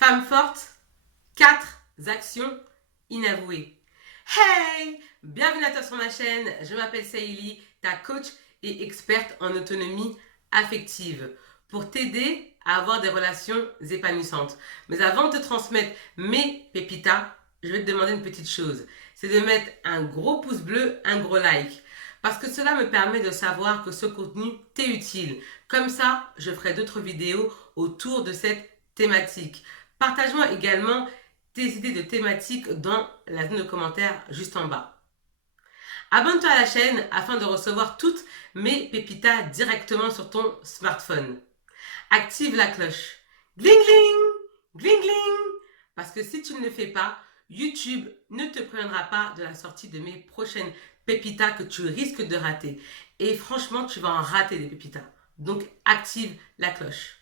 Femme forte, 4 actions inavouées. Hey! Bienvenue à toi sur ma chaîne, je m'appelle Saïli, ta coach et experte en autonomie affective pour t'aider à avoir des relations épanouissantes. Mais avant de te transmettre mes pépitas, je vais te demander une petite chose. C'est de mettre un gros pouce bleu, un gros like. Parce que cela me permet de savoir que ce contenu t'est utile. Comme ça, je ferai d'autres vidéos autour de cette thématique. Partage-moi également tes idées de thématiques dans la zone de commentaires juste en bas. Abonne-toi à la chaîne afin de recevoir toutes mes pépitas directement sur ton smartphone. Active la cloche. Gling gling! Gling gling! Parce que si tu ne le fais pas, YouTube ne te préviendra pas de la sortie de mes prochaines pépitas que tu risques de rater. Et franchement, tu vas en rater des pépitas. Donc active la cloche.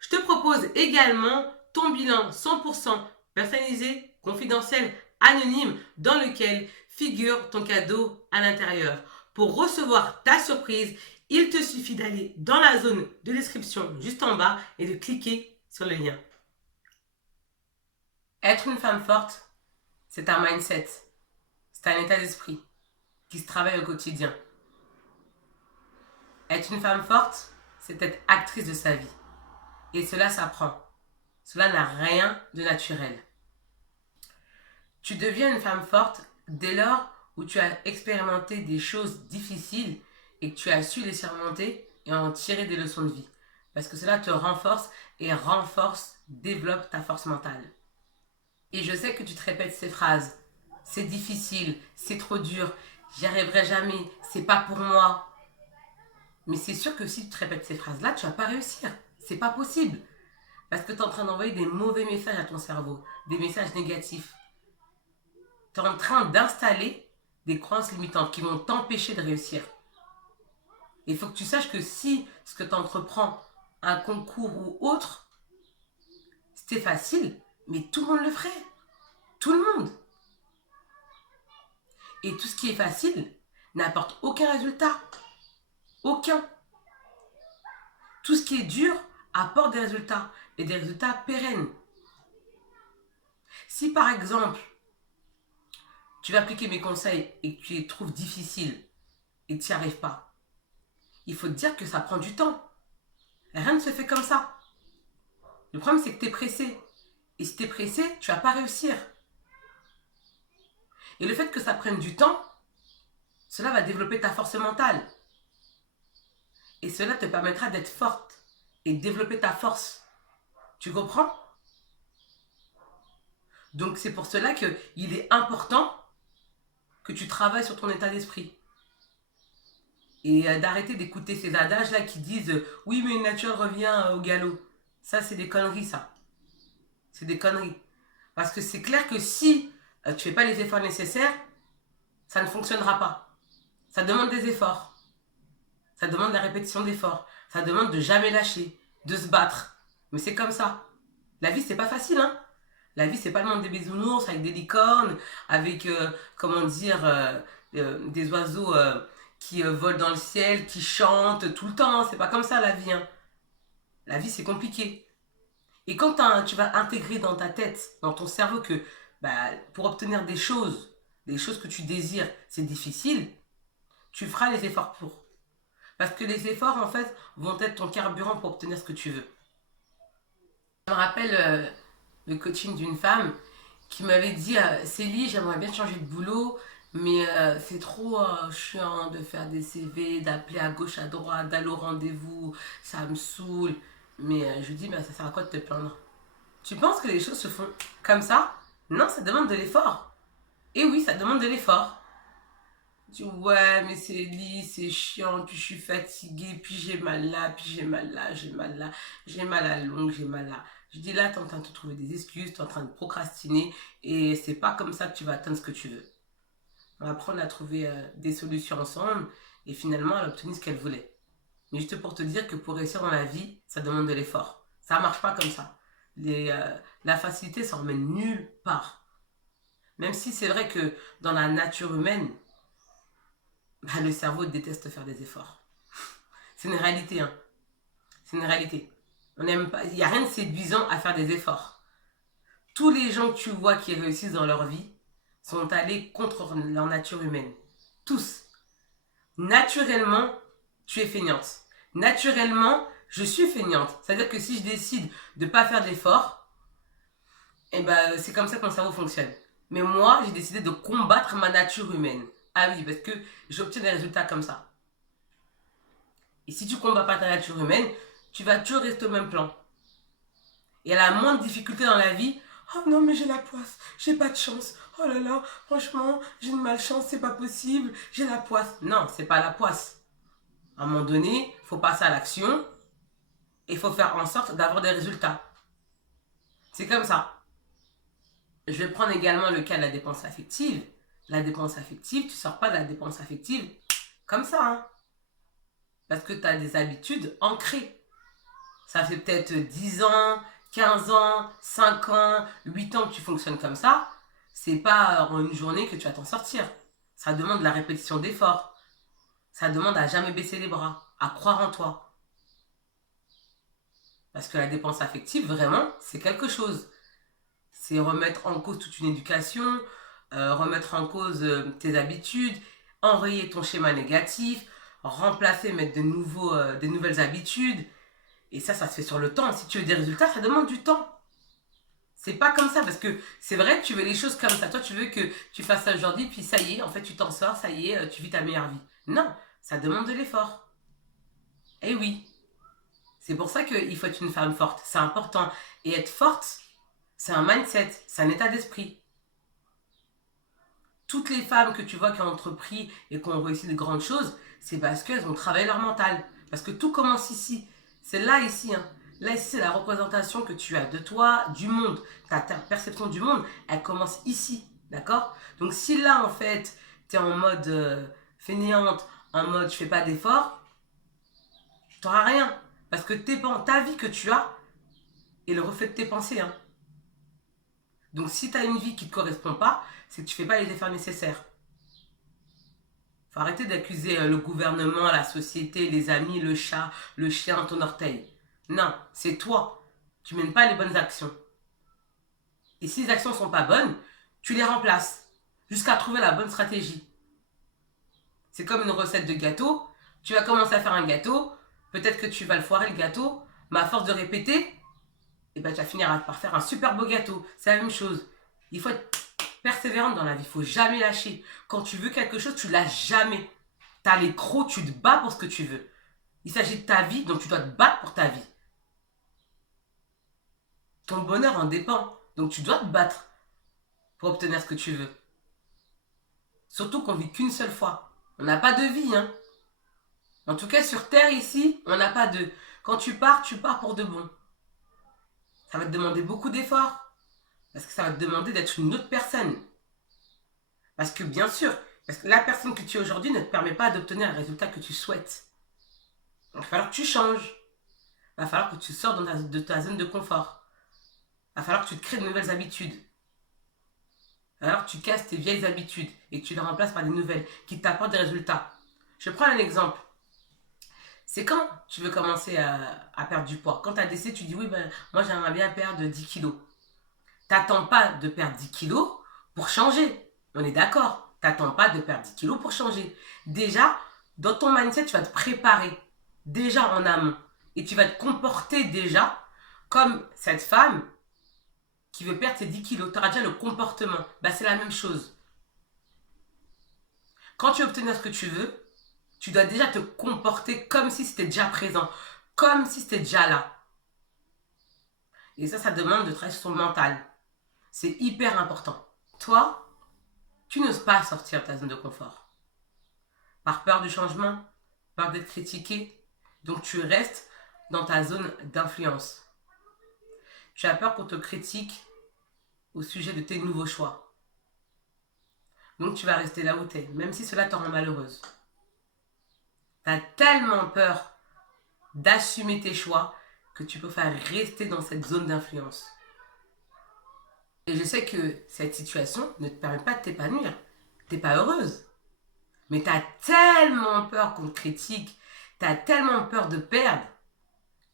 Je te propose également ton bilan 100% personnalisé, confidentiel, anonyme, dans lequel figure ton cadeau à l'intérieur. Pour recevoir ta surprise, il te suffit d'aller dans la zone de description juste en bas et de cliquer sur le lien. Être une femme forte, c'est un mindset, c'est un état d'esprit qui se travaille au quotidien. Être une femme forte, c'est être actrice de sa vie. Et cela s'apprend. Cela n'a rien de naturel. Tu deviens une femme forte dès lors où tu as expérimenté des choses difficiles et que tu as su les surmonter et en tirer des leçons de vie. Parce que cela te renforce et développe ta force mentale. Et je sais que tu te répètes ces phrases. C'est difficile, c'est trop dur, j'y arriverai jamais, c'est pas pour moi. Mais c'est sûr que si tu te répètes ces phrases-là, tu vas pas réussir. C'est pas possible. Parce que tu es en train d'envoyer des mauvais messages à ton cerveau, des messages négatifs. Tu es en train d'installer des croyances limitantes qui vont t'empêcher de réussir. Il faut que tu saches que si ce que tu entreprends, un concours ou autre, c'était facile, mais tout le monde le ferait. Tout le monde. Et tout ce qui est facile n'apporte aucun résultat. Aucun. Tout ce qui est dur apporte des résultats. Et des résultats pérennes. Si par exemple, tu vas appliquer mes conseils et que tu les trouves difficiles et que tu n'y arrives pas, il faut te dire que ça prend du temps. Rien ne se fait comme ça. Le problème, c'est que tu es pressé. Et si tu es pressé, tu ne vas pas réussir. Et le fait que ça prenne du temps, cela va développer ta force mentale. Et cela te permettra d'être forte et de développer ta force. Tu comprends? Donc c'est pour cela qu'il est important que tu travailles sur ton état d'esprit. Et d'arrêter d'écouter ces adages-là qui disent « Oui, mais une nature revient au galop ». Ça, c'est des conneries, ça. C'est des conneries. Parce que c'est clair que si tu ne fais pas les efforts nécessaires, ça ne fonctionnera pas. Ça demande des efforts. Ça demande la répétition d'efforts. Ça demande de jamais lâcher, de se battre. Mais c'est comme ça. La vie, c'est pas facile, hein. La vie, c'est pas le monde des bisounours avec des licornes, avec, des oiseaux qui volent dans le ciel, qui chantent tout le temps. Hein. C'est pas comme ça, la vie. Hein. La vie, c'est compliqué. Et quand tu vas intégrer dans ta tête, dans ton cerveau que pour obtenir des choses que tu désires, c'est difficile, tu feras les efforts pour. Parce que les efforts, en fait, vont être ton carburant pour obtenir ce que tu veux. Je me rappelle le coaching d'une femme qui m'avait dit Célie, j'aimerais bien changer de boulot, mais c'est trop chiant de faire des CV, d'appeler à gauche, à droite, d'aller au rendez-vous, ça me saoule. Mais je lui dis, mais ça sert à quoi de te plaindre? Tu penses que les choses se font comme ça? Non, ça demande de l'effort. Et oui, ça demande de l'effort. Tu dis, ouais, mais c'est lisse, c'est chiant, puis je suis fatiguée, puis j'ai mal là, puis j'ai mal là, j'ai mal là, j'ai mal à l'ongle, j'ai mal là. Je dis là, t'es en train de te trouver des excuses, t'es en train de procrastiner, et c'est pas comme ça que tu vas atteindre ce que tu veux. On va apprendre à trouver des solutions ensemble, et finalement, elle a obtenu ce qu'elle voulait. Mais juste pour te dire que pour réussir dans la vie, ça demande de l'effort. Ça marche pas comme ça. La facilité, ça emmène nulle part. Même si c'est vrai que dans la nature humaine, le cerveau déteste faire des efforts. C'est une réalité, hein. C'est une réalité. On n'aime pas. Il n'y a rien de séduisant à faire des efforts. Tous les gens que tu vois qui réussissent dans leur vie sont allés contre leur nature humaine. Tous. Naturellement, tu es feignante. Naturellement, je suis feignante. C'est-à-dire que si je décide de ne pas faire d'efforts, eh ben, c'est comme ça que mon cerveau fonctionne. Mais moi, j'ai décidé de combattre ma nature humaine. Ah oui, parce que j'obtiens des résultats comme ça. Et si tu combats pas ta nature humaine, tu vas toujours rester au même plan. Et à la moindre difficulté dans la vie, oh non, mais j'ai la poisse, j'ai pas de chance. Oh là là, franchement, j'ai une malchance, c'est pas possible, j'ai la poisse. Non, c'est pas la poisse. À un moment donné, il faut passer à l'action et il faut faire en sorte d'avoir des résultats. C'est comme ça. Je vais prendre également le cas de la dépense affective. La dépense affective, tu sors pas de la dépense affective comme ça, hein. Parce que tu as des habitudes ancrées. Ça fait peut-être 10 ans, 15 ans, 5 ans, 8 ans que tu fonctionnes comme ça. C'est pas en une journée que tu vas t'en sortir. Ça demande de la répétition d'efforts. Ça demande à jamais baisser les bras, à croire en toi. Parce que la dépense affective, vraiment, c'est quelque chose. C'est remettre en cause toute une éducation, remettre en cause tes habitudes, enrayer ton schéma négatif, remplacer, mettre des nouvelles habitudes. Et ça se fait sur le temps. Si tu veux des résultats, ça demande du temps. C'est pas comme ça, parce que c'est vrai que tu veux les choses comme ça. Toi, tu veux que tu fasses ça aujourd'hui, puis ça y est, en fait, tu t'en sors, ça y est, tu vis ta meilleure vie. Non, ça demande de l'effort. Eh oui, c'est pour ça qu'il faut être une femme forte. C'est important. Et être forte, c'est un mindset, c'est un état d'esprit. Toutes les femmes que tu vois qui ont entrepris et qui ont réussi de grandes choses, c'est parce qu'elles ont travaillé leur mental. Parce que tout commence ici. C'est là, ici. Hein. Là, ici, c'est la représentation que tu as de toi, du monde. Ta perception du monde, elle commence ici. D'accord? Donc, si là, en fait, tu es en mode fainéante, en mode je fais pas d'efforts, tu n'auras rien. Parce que ta vie que tu as est le reflet de tes pensées. Hein. Donc, si tu as une vie qui ne te correspond pas, c'est que tu ne fais pas les efforts nécessaires. Faut arrêter d'accuser le gouvernement, la société, les amis, le chat, le chien, ton orteil. Non, c'est toi. Tu mènes pas les bonnes actions. Et si les actions sont pas bonnes, tu les remplaces jusqu'à trouver la bonne stratégie. C'est comme une recette de gâteau. Tu vas commencer à faire un gâteau. Peut-être que tu vas le foirer le gâteau, mais à force de répéter, eh ben, tu vas finir par faire un super beau gâteau. C'est la même chose. Il faut être persévérante dans la vie. Il faut jamais lâcher. Quand tu veux quelque chose, tu lâches jamais. T'as les crocs, tu te bats pour ce que tu veux. Il s'agit de ta vie, donc tu dois te battre pour ta vie. Ton bonheur en dépend, donc tu dois te battre pour obtenir ce que tu veux. Surtout qu'on vit qu'une seule fois. On n'a pas de vie, hein. En tout cas, sur Terre, ici, on n'a pas de... Quand tu pars pour de bon. Ça va te demander beaucoup d'efforts. Parce que ça va te demander d'être une autre personne. Parce que bien sûr, parce que la personne que tu es aujourd'hui ne te permet pas d'obtenir le résultat que tu souhaites. Il va falloir que tu changes. Il va falloir que tu sors de ta zone de confort. Il va falloir que tu te crées de nouvelles habitudes. Il va falloir que tu casses tes vieilles habitudes et que tu les remplaces par des nouvelles qui t'apportent des résultats. Je prends un exemple. C'est quand tu veux commencer à perdre du poids. Quand tu as décidé, tu dis oui, ben, moi j'aimerais bien perdre 10 kilos. T'attends pas de perdre 10 kilos pour changer. On est d'accord. T'attends pas de perdre 10 kilos pour changer. Déjà, dans ton mindset, tu vas te préparer déjà en amont. Et tu vas te comporter déjà comme cette femme qui veut perdre ses 10 kilos. Tu auras déjà le comportement. Bah, c'est la même chose. Quand tu veux obtenir ce que tu veux, tu dois déjà te comporter comme si c'était déjà présent. Comme si c'était déjà là. Et ça demande de travailler sur ton mental. C'est hyper important. Toi, tu n'oses pas sortir de ta zone de confort. Par peur du changement, peur d'être critiqué. Donc tu restes dans ta zone d'influence. Tu as peur qu'on te critique au sujet de tes nouveaux choix. Donc tu vas rester là où tu es, même si cela te rend malheureuse. Tu as tellement peur d'assumer tes choix que tu préfères rester dans cette zone d'influence. Et je sais que cette situation ne te permet pas de t'épanouir. Tu n'es pas heureuse. Mais tu as tellement peur qu'on te critique, tu as tellement peur de perdre,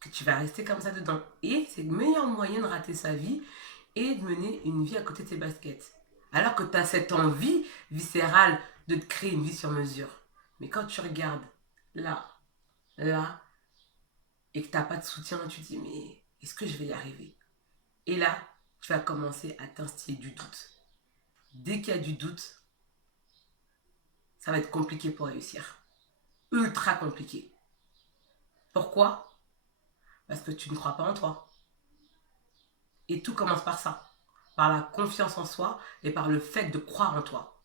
que tu vas rester comme ça dedans. Et c'est le meilleur moyen de rater sa vie et de mener une vie à côté de tes baskets. Alors que tu as cette envie viscérale de te créer une vie sur mesure. Mais quand tu regardes là, là, et que tu n'as pas de soutien, tu te dis, mais est-ce que je vais y arriver? Et là, tu vas commencer à t'instiller du doute. Dès qu'il y a du doute, ça va être compliqué pour réussir. Ultra compliqué. Pourquoi? Parce que tu ne crois pas en toi. Et tout commence par ça. Par la confiance en soi et par le fait de croire en toi.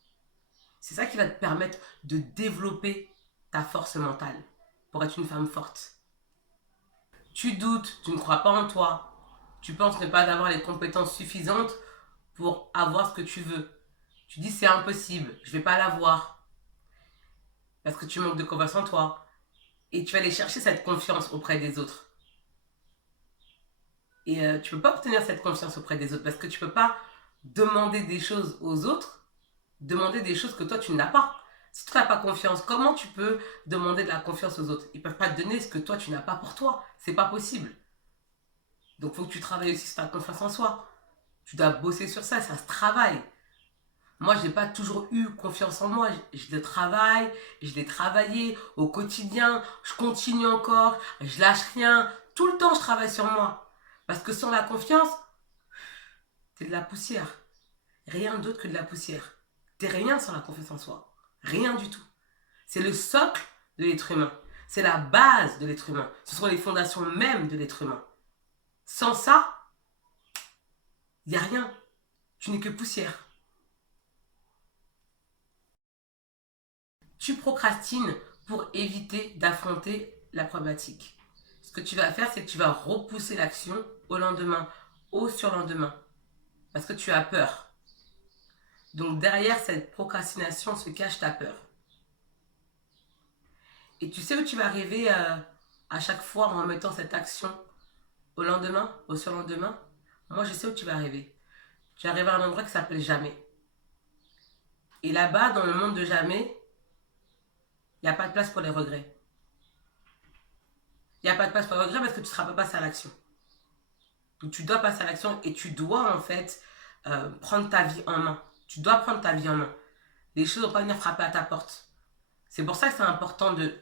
C'est ça qui va te permettre de développer ta force mentale pour être une femme forte. Tu doutes, tu ne crois pas en toi. Tu penses ne pas avoir les compétences suffisantes pour avoir ce que tu veux. Tu dis c'est impossible, je ne vais pas l'avoir. Parce que tu manques de confiance en toi. Et tu vas aller chercher cette confiance auprès des autres. Et tu ne peux pas obtenir cette confiance auprès des autres parce que tu ne peux pas demander des choses aux autres, demander des choses que toi tu n'as pas. Si tu n'as pas confiance, comment tu peux demander de la confiance aux autres? Ils ne peuvent pas te donner ce que toi tu n'as pas pour toi. C'est pas possible. Donc il faut que tu travailles aussi sur ta confiance en soi. Tu dois bosser sur ça, ça se travaille. Moi, je n'ai pas toujours eu confiance en moi. Je le travaille, je l'ai travaillé au quotidien. Je continue encore, je lâche rien. Tout le temps, je travaille sur moi. Parce que sans la confiance, t'es de la poussière. Rien d'autre que de la poussière. T'es rien sans la confiance en soi. Rien du tout. C'est le socle de l'être humain. C'est la base de l'être humain. Ce sont les fondations même de l'être humain. Sans ça, il n'y a rien. Tu n'es que poussière. Tu procrastines pour éviter d'affronter la problématique. Ce que tu vas faire, c'est que tu vas repousser l'action au lendemain, au surlendemain. Parce que tu as peur. Donc derrière cette procrastination se cache ta peur. Et tu sais où tu vas arriver à chaque fois en remettant cette action au lendemain, au surlendemain? Moi, je sais où tu vas arriver. Tu vas arriver à un endroit qui s'appelle jamais. Et là-bas, dans le monde de jamais, il n'y a pas de place pour les regrets. Il n'y a pas de place pour les regrets parce que tu ne seras pas passé à l'action. Donc tu dois passer à l'action et tu dois en fait prendre ta vie en main. Tu dois prendre ta vie en main. Les choses ne vont pas venir frapper à ta porte. C'est pour ça que c'est important de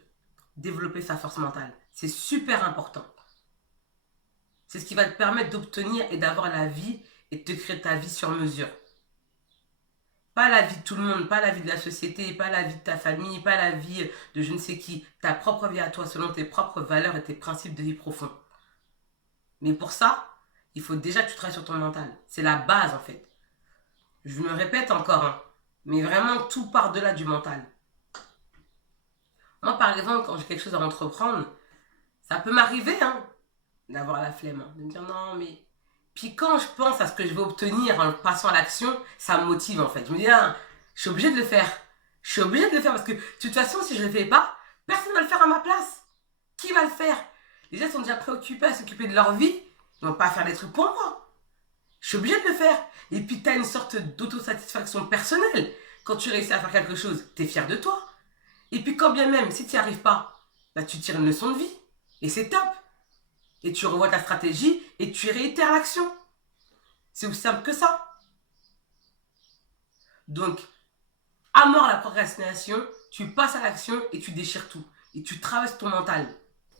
développer sa force mentale. C'est super important. C'est ce qui va te permettre d'obtenir et d'avoir la vie et de te créer ta vie sur mesure. Pas la vie de tout le monde, pas la vie de la société, pas la vie de ta famille, pas la vie de je ne sais qui. Ta propre vie à toi selon tes propres valeurs et tes principes de vie profonds. Mais pour ça, il faut déjà que tu travailles sur ton mental. C'est la base en fait. Je me répète encore, hein, mais vraiment tout par-delà du mental. Moi par exemple, quand j'ai quelque chose à entreprendre, ça peut m'arriver d'avoir la flemme, de me dire non mais... Puis quand je pense à ce que je vais obtenir en passant à l'action, ça me motive en fait. Je me dis, je suis obligée de le faire. Je suis obligée de le faire parce que de toute façon, si je ne le fais pas, personne ne va le faire à ma place. Qui va le faire? Les gens sont déjà préoccupés à s'occuper de leur vie. Ils ne vont pas faire des trucs pour moi. Je suis obligée de le faire. Et puis tu as une sorte d'autosatisfaction personnelle. Quand tu réussis à faire quelque chose, tu es fier de toi. Et puis quand bien même, si tu n'y arrives pas, bah, tu tires une leçon de vie. Et c'est top. Et tu revois ta stratégie et tu réitères l'action. C'est aussi simple que ça. Donc, à mort la procrastination, tu passes à l'action et tu déchires tout. Et tu travailles ton mental.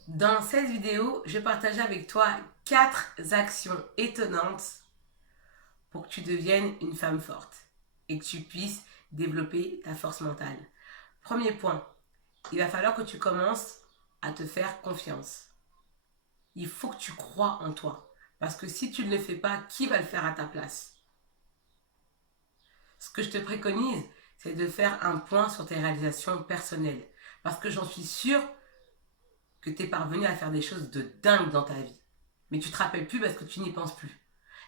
Dans cette vidéo, je vais partager avec toi 4 actions étonnantes pour que tu deviennes une femme forte et que tu puisses développer ta force mentale. Premier point, il va falloir que tu commences à te faire confiance. Il faut que tu crois en toi. Parce que si tu ne le fais pas, qui va le faire à ta place? Ce que je te préconise, c'est de faire un point sur tes réalisations personnelles. Parce que j'en suis sûre que tu es parvenu à faire des choses de dingue dans ta vie. Mais tu ne te rappelles plus parce que tu n'y penses plus.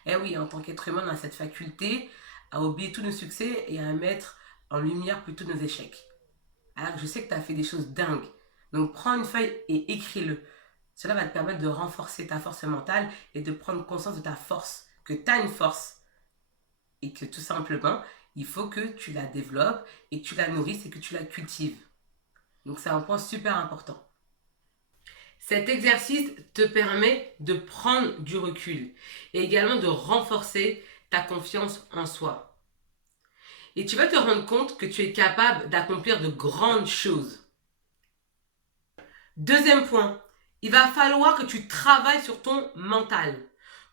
Eh oui, en tant qu'être humain, on a cette faculté à oublier tous nos succès et à mettre en lumière plutôt nos échecs. Alors que je sais que tu as fait des choses dingues. Donc prends une feuille et écris-le. Cela va te permettre de renforcer ta force mentale et de prendre conscience de ta force, que tu as une force et que tout simplement, il faut que tu la développes et que tu la nourrisses et que tu la cultives. Donc c'est un point super important. Cet exercice te permet de prendre du recul et également de renforcer ta confiance en soi. Et tu vas te rendre compte que tu es capable d'accomplir de grandes choses. Deuxième point, il va falloir que tu travailles sur ton mental.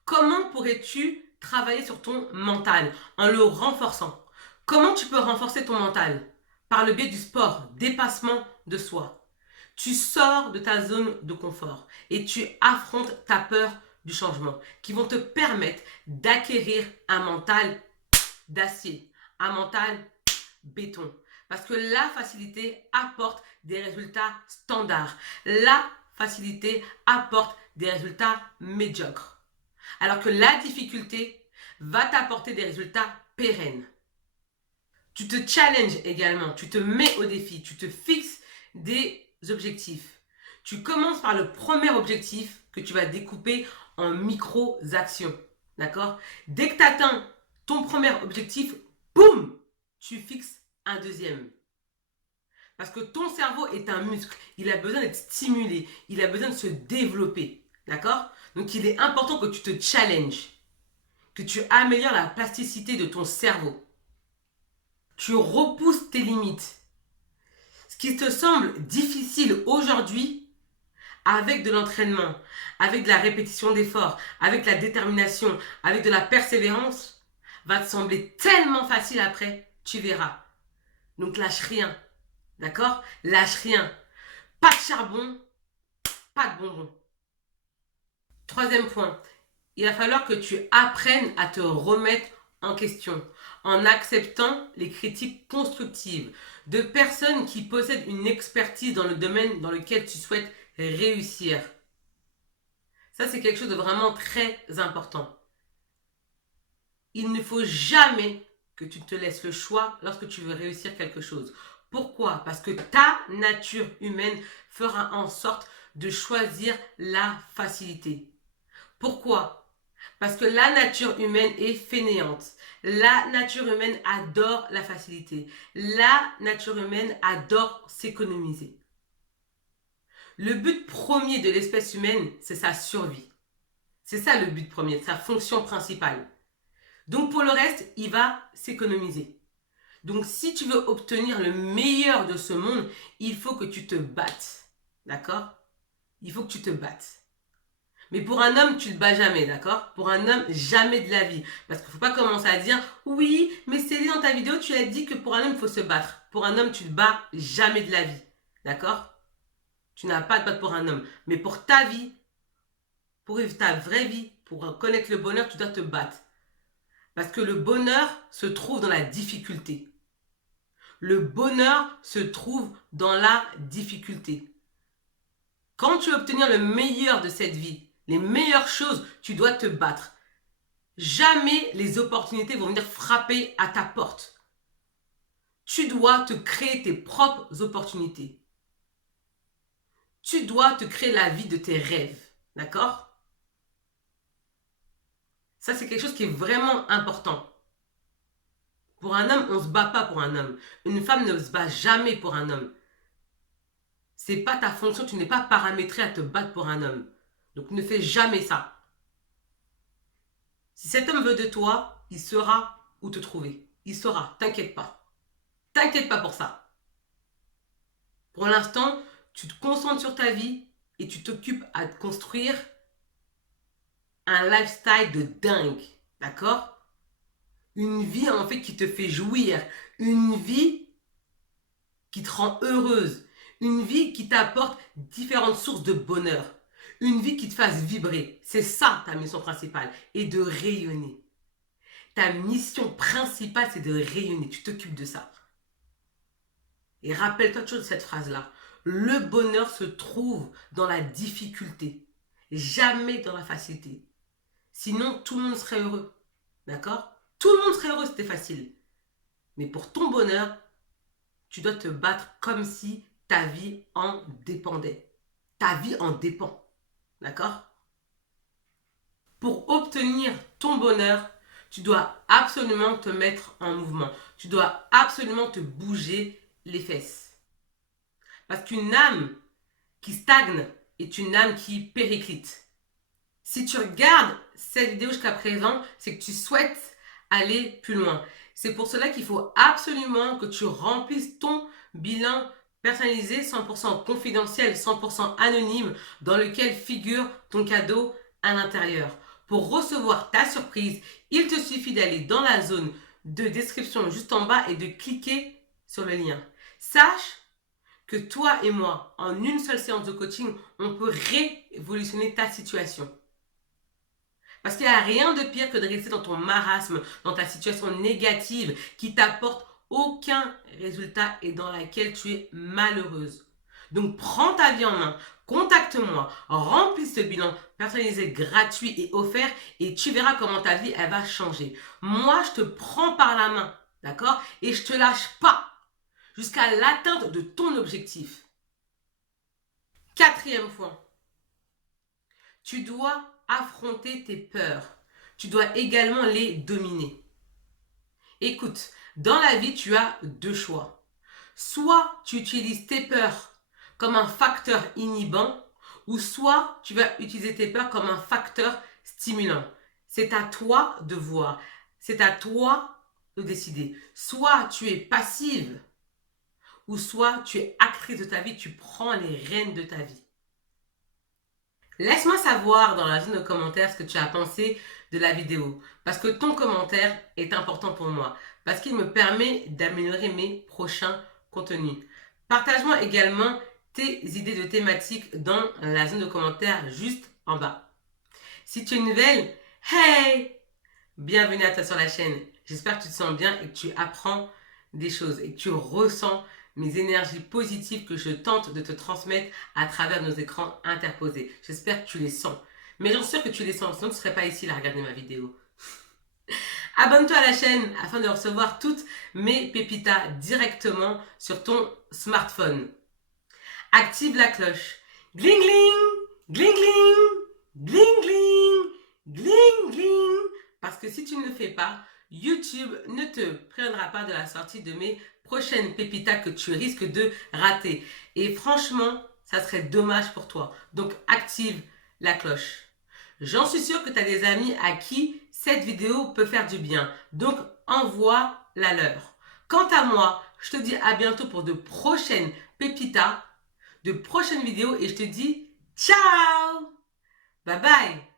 Comment pourrais-tu travailler sur ton mental en le renforçant? Comment tu peux renforcer ton mental? Par le biais du sport, dépassement de soi. Tu sors de ta zone de confort et tu affrontes ta peur du changement qui vont te permettre d'acquérir un mental d'acier, un mental béton. Parce que la facilité apporte des résultats standards. La facilité apporte des résultats médiocres. Alors que la difficulté va t'apporter des résultats pérennes. Tu te challenges également, tu te mets au défi, tu te fixes des objectifs. Tu commences par le premier objectif que tu vas découper en micro-actions. D'accord? Dès que tu atteins ton premier objectif, boum, tu fixes un deuxième. Parce que ton cerveau est un muscle. Il a besoin d'être stimulé. Il a besoin de se développer. D'accord? Donc il est important que tu te challenges. Que tu améliores la plasticité de ton cerveau. Tu repousses tes limites. Ce qui te semble difficile aujourd'hui, avec de l'entraînement, avec de la répétition d'efforts, avec de la détermination, avec de la persévérance, va te sembler tellement facile après, tu verras. Donc lâche rien, d'accord? Lâche rien. Pas de charbon, pas de bonbons. Troisième point, il va falloir que tu apprennes à te remettre en question en acceptant les critiques constructives de personnes qui possèdent une expertise dans le domaine dans lequel tu souhaites réussir. Ça, c'est quelque chose de vraiment très important. Il ne faut jamais que tu te laisses le choix lorsque tu veux réussir quelque chose. Pourquoi? Parce que ta nature humaine fera en sorte de choisir la facilité. Pourquoi? Parce que la nature humaine est fainéante. La nature humaine adore la facilité. La nature humaine adore s'économiser. Le but premier de l'espèce humaine, c'est sa survie. C'est ça le but premier, sa fonction principale. Donc pour le reste, il va s'économiser. Donc si tu veux obtenir le meilleur de ce monde, il faut que tu te battes. D'accord? Il faut que tu te battes. Mais pour un homme, tu ne te bats jamais, d'accord? Pour un homme, jamais de la vie. Parce qu'il ne faut pas commencer à dire, oui, mais Céline, dans ta vidéo, tu as dit que pour un homme, il faut se battre. Pour un homme, tu ne te bats jamais de la vie. D'accord? Tu n'as pas à te battre pour un homme. Mais pour ta vie, pour vivre ta vraie vie, pour connaître le bonheur, tu dois te battre. Parce que le bonheur se trouve dans la difficulté. Le bonheur se trouve dans la difficulté. Quand tu veux obtenir le meilleur de cette vie, les meilleures choses, tu dois te battre. Jamais les opportunités vont venir frapper à ta porte. Tu dois te créer tes propres opportunités. Tu dois te créer la vie de tes rêves. D'accord? Ça, c'est quelque chose qui est vraiment important. Pour un homme, on ne se bat pas pour un homme. Une femme ne se bat jamais pour un homme. C'est pas ta fonction, tu n'es pas paramétré à te battre pour un homme. Donc ne fais jamais ça. Si cet homme veut de toi, il saura où te trouver. Il saura, t'inquiète pas. T'inquiète pas pour ça. Pour l'instant, tu te concentres sur ta vie et tu t'occupes à te construire un lifestyle de dingue. D'accord? Une vie en fait qui te fait jouir. Une vie qui te rend heureuse. Une vie qui t'apporte différentes sources de bonheur. Une vie qui te fasse vibrer. C'est ça ta mission principale. Et de rayonner. Ta mission principale, c'est de rayonner. Tu t'occupes de ça. Et rappelle-toi toujours de cette phrase-là. Le bonheur se trouve dans la difficulté. Jamais dans la facilité. Sinon, tout le monde serait heureux. D'accord? Tout le monde serait heureux si c'était facile. Mais pour ton bonheur, tu dois te battre comme si ta vie en dépendait. Ta vie en dépend. D'accord? Pour obtenir ton bonheur, tu dois absolument te mettre en mouvement. Tu dois absolument te bouger les fesses. Parce qu'une âme qui stagne est une âme qui périclite. Si tu regardes cette vidéo jusqu'à présent, c'est que tu souhaites aller plus loin. C'est pour cela qu'il faut absolument que tu remplisses ton bilan personnalisé, 100% confidentiel, 100% anonyme, dans lequel figure ton cadeau à l'intérieur. Pour recevoir ta surprise, il te suffit d'aller dans la zone de description juste en bas et de cliquer sur le lien. Sache que toi et moi, en une seule séance de coaching, on peut révolutionner ta situation. Parce qu'il n'y a rien de pire que de rester dans ton marasme, dans ta situation négative qui t'apporte aucun résultat et dans laquelle tu es malheureuse. Donc prends ta vie en main, contacte-moi, remplis ce bilan personnalisé, gratuit et offert et tu verras comment ta vie elle va changer. Moi, je te prends par la main, d'accord? Et je te lâche pas jusqu'à l'atteinte de ton objectif. Quatrième point, tu dois affronter tes peurs. Tu dois également les dominer. Écoute, dans la vie, tu as deux choix. Soit tu utilises tes peurs comme un facteur inhibant, ou soit tu vas utiliser tes peurs comme un facteur stimulant. C'est à toi de voir. C'est à toi de décider. Soit tu es passive, ou soit tu es actrice de ta vie, tu prends les rênes de ta vie. Laisse-moi savoir dans la zone de commentaires ce que tu as pensé de la vidéo. Parce que ton commentaire est important pour moi. Parce qu'il me permet d'améliorer mes prochains contenus. Partage-moi également tes idées de thématiques dans la zone de commentaires juste en bas. Si tu es nouvelle, hey! Bienvenue à toi sur la chaîne. J'espère que tu te sens bien et que tu apprends des choses et que tu ressens mes énergies positives que je tente de te transmettre à travers nos écrans interposés. J'espère que tu les sens. Mais j'en suis sûre que tu les sens, sinon tu ne serais pas ici à regarder ma vidéo. Abonne-toi à la chaîne afin de recevoir toutes mes pépitas directement sur ton smartphone. Active la cloche. Gling gling, gling gling, gling gling, gling gling. Parce que si tu ne le fais pas, YouTube ne te préviendra pas de la sortie de mes prochaines pépitas que tu risques de rater. Et franchement, ça serait dommage pour toi. Donc active la cloche. J'en suis sûre que tu as des amis à qui cette vidéo peut faire du bien. Donc envoie-la leur. Quant à moi, je te dis à bientôt pour de prochaines pépitas, de prochaines vidéos et je te dis ciao! Bye bye!